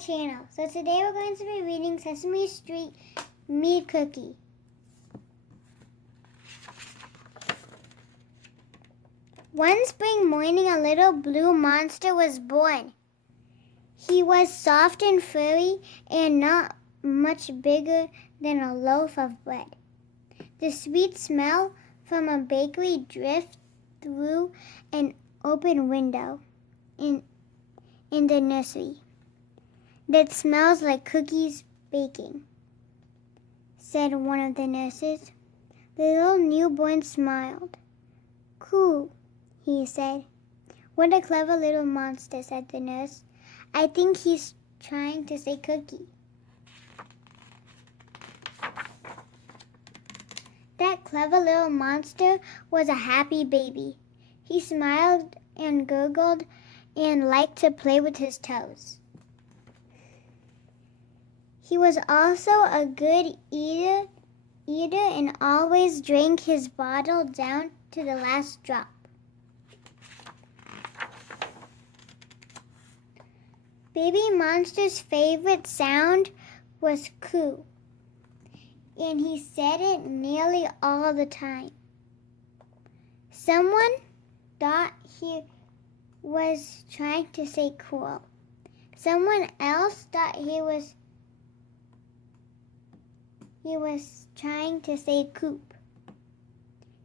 channel. So today we're going to be reading Sesame Street, Me Cookie. One spring morning, a little blue monster was born. He was soft and furry and not much bigger than a loaf of bread. The sweet smell from a bakery drifted through an open window in the nursery. That smells like cookies baking, said one of the nurses. The little newborn smiled. Cool, he said. What a clever little monster, said the nurse. I think he's trying to say cookie. That clever little monster was a happy baby. He smiled and gurgled and liked to play with his toes. He was also a good eater and always drank his bottle down to the last drop. Baby Monster's favorite sound was coo, and he said it nearly all the time. Someone thought he was trying to say cool. Someone else thought he was trying to say coop.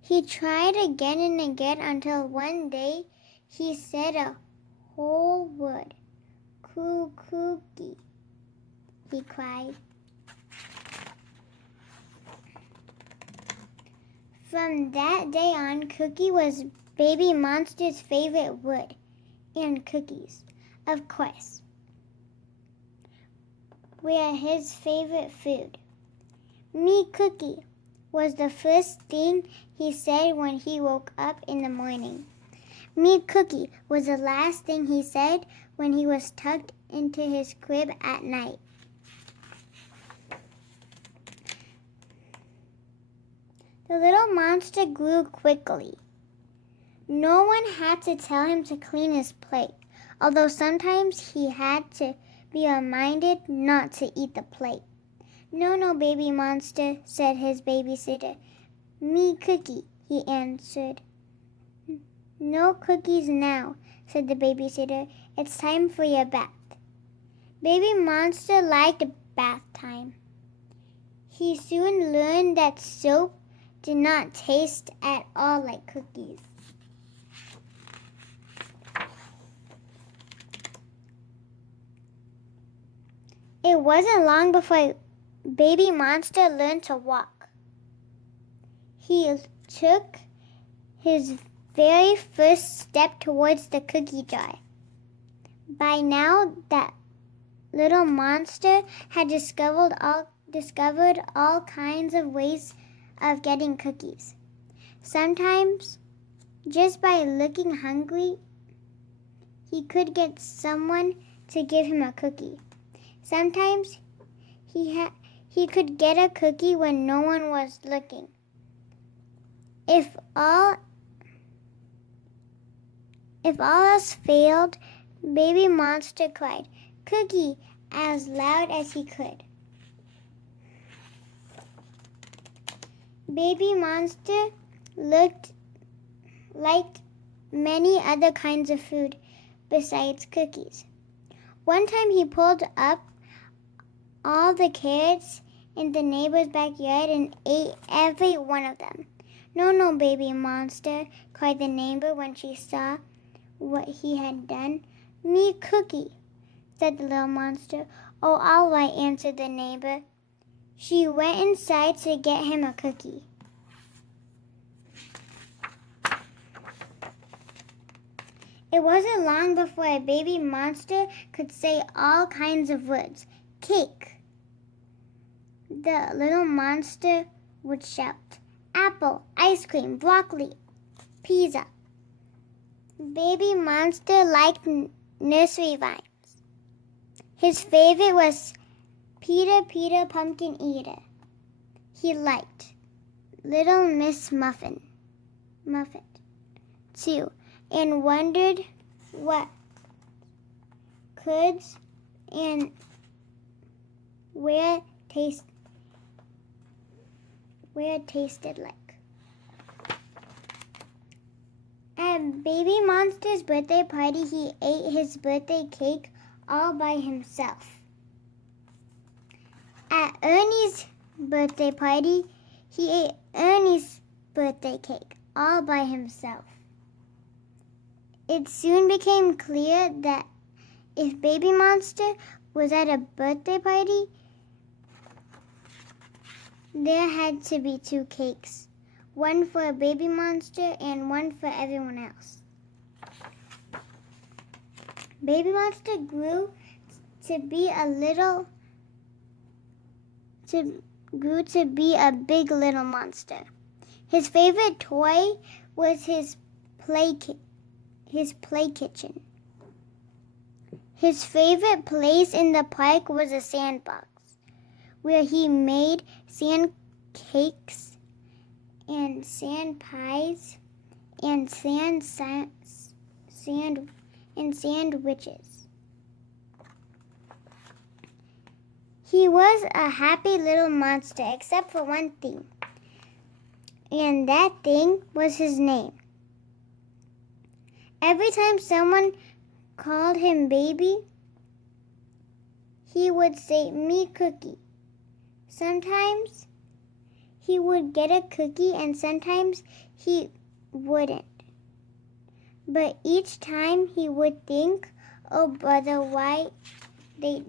He tried again and again until one day he said a whole word. Cookie, he cried. From that day on, Cookie was Baby Monster's favorite word, and cookies, of course, were his favorite food. Me Cookie was the first thing he said when he woke up in the morning. Me Cookie was the last thing he said when he was tucked into his crib at night. The little monster grew quickly. No one had to tell him to clean his plate, although sometimes he had to be reminded not to eat the plate. No, baby monster, said his babysitter. Me Cookie, he answered. No cookies now, said the babysitter. It's time for your bath. Baby Monster liked bath time. He soon learned that soap did not taste at all like cookies. It wasn't long before Baby Monster learned to walk. He took his very first step towards the cookie jar. By now, that little monster had discovered all kinds of ways of getting cookies. Sometimes, just by looking hungry, he could get someone to give him a cookie. Sometimes, he could get a cookie when no one was looking. If all else failed, Baby Monster cried, "Cookie," as loud as he could. Baby Monster liked many other kinds of food besides cookies. One time he pulled up all the carrots in the neighbor's backyard and ate every one of them. No, Baby Monster, cried the neighbor when she saw what he had done. Me Cookie, said the little monster. Oh, all right, answered the neighbor. She went inside to get him a cookie. It wasn't long before a Baby Monster could say all kinds of words. Cake. The little monster would shout. Apple, ice cream, broccoli, pizza. Baby Monster liked nursery rhymes. His favorite was Peter, Pumpkin Eater. He liked Little Miss Muffet, too, and wondered what curds and where it tasted like. At Baby Monster's birthday party, he ate his birthday cake all by himself. At Ernie's birthday party, he ate Ernie's birthday cake all by himself. It soon became clear that if Baby Monster was at a birthday party, there had to be 2 cakes, one for Baby Monster and one for everyone else. Baby Monster grew to be a big little monster. His favorite toy was his play kitchen. His favorite place in the park was a sandbox, where he made sand cakes and sand pies and sandwiches. He was a happy little monster, except for one thing, and that thing was his name. Every time someone called him baby, he would say, "Me cookie." Sometimes he would get a cookie and sometimes he wouldn't. But each time he would think, "Oh, brother, why they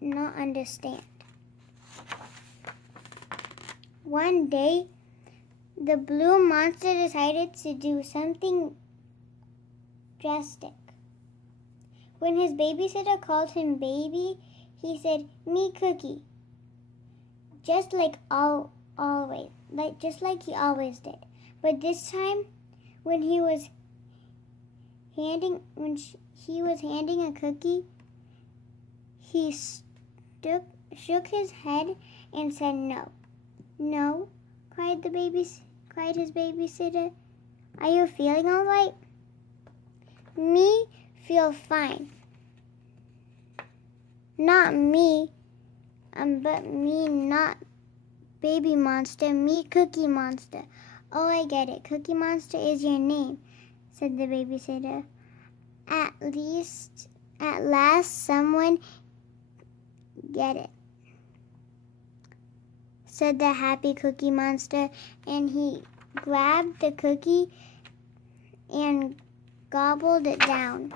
not understand?" One day, the blue monster decided to do something drastic. When his babysitter called him baby, he said, "Me cookie," just like he always did. But this time, when he was handing a cookie, he shook his head and said no. "No," cried his babysitter. "Are you feeling all right?" "Me feel fine." "Not me, but me not Baby Monster, me Cookie Monster." "Oh, I get it. Cookie Monster is your name," said the babysitter. At last someone get it," said the happy Cookie Monster, and he grabbed the cookie and gobbled it down.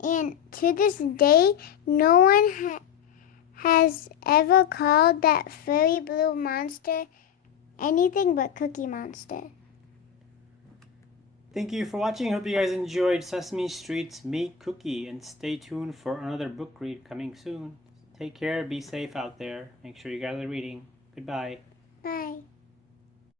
And to this day, no one has ever called that furry blue monster anything but Cookie Monster. Thank you for watching. Hope you guys enjoyed Sesame Street's Me Cookie, and stay tuned for another book read coming soon. Take care, be safe out there. Make sure you guys are reading. Goodbye.